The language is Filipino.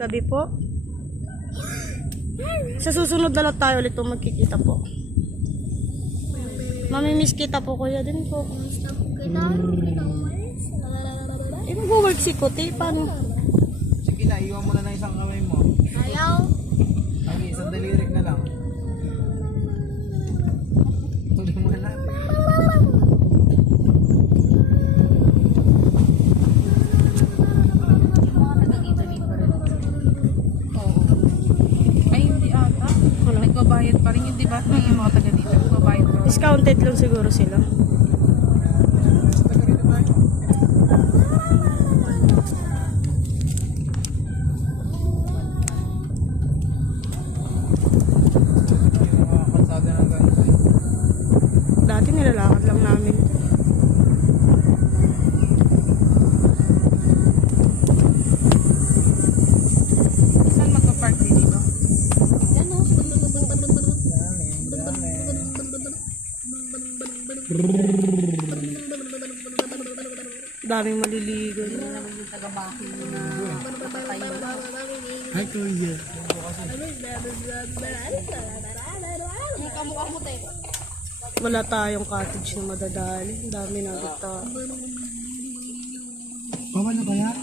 Gabi po. Sa susunod na lang tayo ulit po magkikita po. Mamimiss kita po kuya din po. Eh, mag-work si Kuti. Paano? Sige na, iwan mo na ng isang kamay mo. Ayaw. Ay, isang dalirik na lang. Tuloy mo na. Ay, hindi ata. Nagbabayad pa rin yun, di ba? May mga taga dito. Nagbabayad pa rin. Discounted lang siguro sila. Yung mga kalsada ng ganito. Dati nilalakad lang namin. Saan magpa-park din dito? Daming maliligo. Hi, Kuya. Kamukha mo tayo. Wala tayong cottage na madadali. Ang dami na kita. Bawal na ba yan?